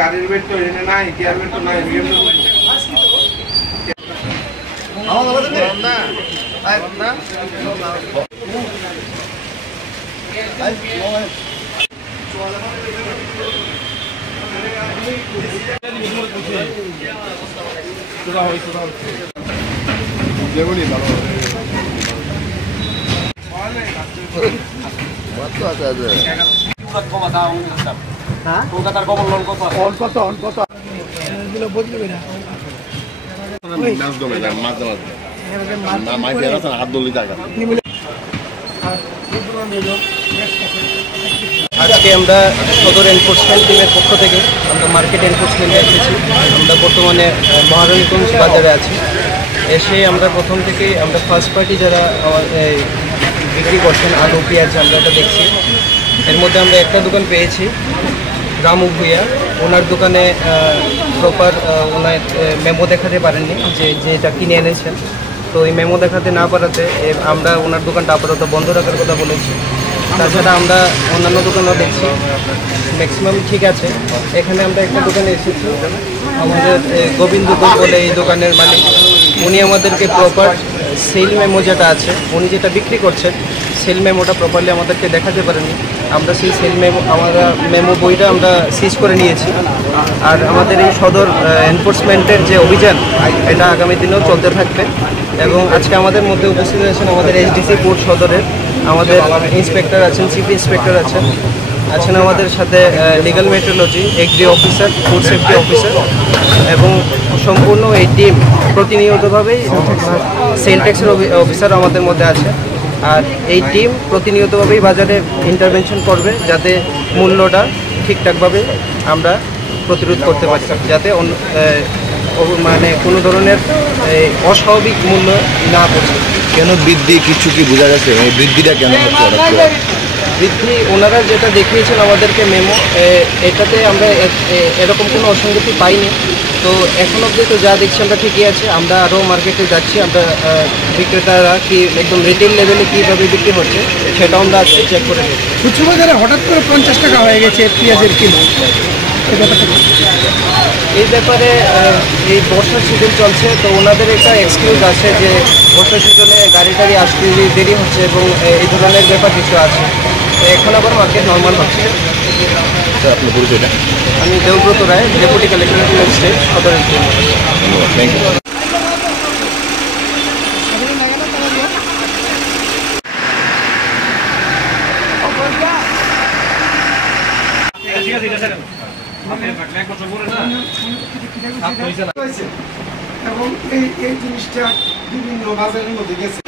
গাড়ির বেড তো এনে নাই টিয়ার বেড তো নাই কলকাতার কমল লোন কত আজকে আমরা সদর এনফোর্সমেন্ট টিমের পক্ষ থেকে আমরা মার্কেট এনফোর্সমেন্টে এসেছি। আমরা বর্তমানে মহারানীগঞ্জ বাজারে আছি। এসে আমরা প্রথম থেকেই আমরা ফার্স্ট পার্টি যারা বিক্রি করছেন আলু পেঁয়াজ আমরা এটা দেখছি। এর মধ্যে আমরা একটা দোকান পেয়েছি রামু ভুইয়া, ওনার দোকানে প্রপার ওনার মেমো দেখাতে পারেননি যেটা কিনে এনেছেন। তো এই মেমো দেখাতে না পারাতে আমরা ওনার দোকানটা আপাতত বন্ধ রাখার কথা বলেছি। তাছাড়া আমরা অন্যান্য দোকানও দেখছি ম্যাক্সিমাম ঠিক আছে। এখানে আমরা একটা দোকানে এসেছি, আমাদের গোবিন্দ বলে এই দোকানের মালিক, উনি আমাদেরকে প্রপার সেল মেমো যেটা আছে উনি যেটা বিক্রি করছেন সেল মেমোটা প্রপারলি আমাদেরকে দেখাতে পারেনি। আমরা সেই সেল মেমো মেমো বইটা আমরা সিজ করে নিয়েছি। আর আমাদের এই সদর এনফোর্সমেন্টের যে অভিযান এটা আগামী দিনেও চলতে থাকবে। এবং আজকে আমাদের মধ্যে উপস্থিত আছেন আমাদের এসডিসি কোর্ট সদরের আমাদের ইন্সপেক্টর আছেন, চিফ ইন্সপেক্টর আছেন আমাদের সাথে legal metrology, agri officer, food safety officer এবং সম্পূর্ণ এই টিম প্রতিনিয়তভাবেই সেল ট্যাক্সের অফিসার আমাদের মধ্যে আছে। আর এই টিম প্রতিনিয়তভাবেই বাজারে ইন্টারভেনশন করবে যাতে মূল্যটা ঠিকঠাকভাবে আমরা প্রতিরোধ করতে পারি, যাতে মানে কোনো ধরনের অস্বাভাবিক মূল্য না পড়ছে। কেন বৃদ্ধি কিছু কি বোঝা গেছে? এই বৃদ্ধিটা কেন হচ্ছে? বৃদ্ধি ওনারা যেটা দেখিয়েছেন আমাদেরকে মেমো, এটাতে আমরা এরকম কোনো অসঙ্গতি পাইনি। তো এখন অবধি তো যা দেখছি আমরা ঠিকই আছে। আমরা আরও মার্কেটে যাচ্ছি, আমরা বিক্রেতারা কি একদম রিটেল লেভেলে কীভাবে বিক্রি হচ্ছে সেটাও আমরা আজকে চেক করে নেব। খুচরো বাজারে হঠাৎ করে 50 টাকা হয়ে গেছে পেঁয়াজের কিলো, এই ব্যাপারে এই বর্ষার সিজন চলছে, তো ওনাদের একটা এক্সকিউজ আছে যে বর্ষার সিজনে গাড়ি টাড়ি আসতে দেরি হচ্ছে এবং এই ধরনের ব্যাপার কিছু আছে। তো এখন আবার মার্কেট নর্মাল হচ্ছে। আপনার পরিচয়টা? আমি Debabrata Ray, deputy collector magistrate Sadar. Thank you. এবং এই জিনিসটা বিভিন্ন বাজারের মধ্যে গেছে।